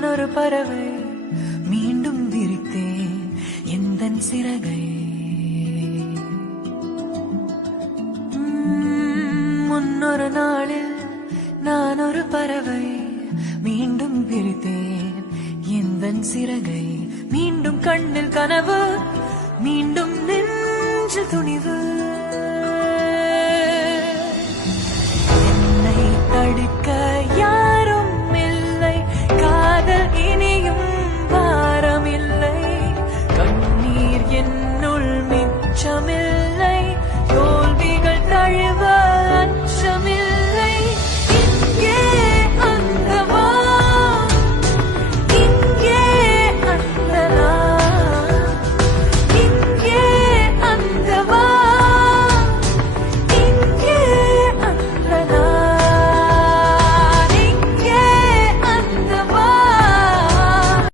நான் ஒரு பறவை மீண்டும் விரித்தேன் எந்தன் சிறகை. முன்னொரு நாளில் நான் ஒரு பறவை மீண்டும் விரித்தேன் எந்தன் சிறகை. மீண்டும் கண்ணில் கனவு, மீண்டும் நெஞ்சில் துணிவு.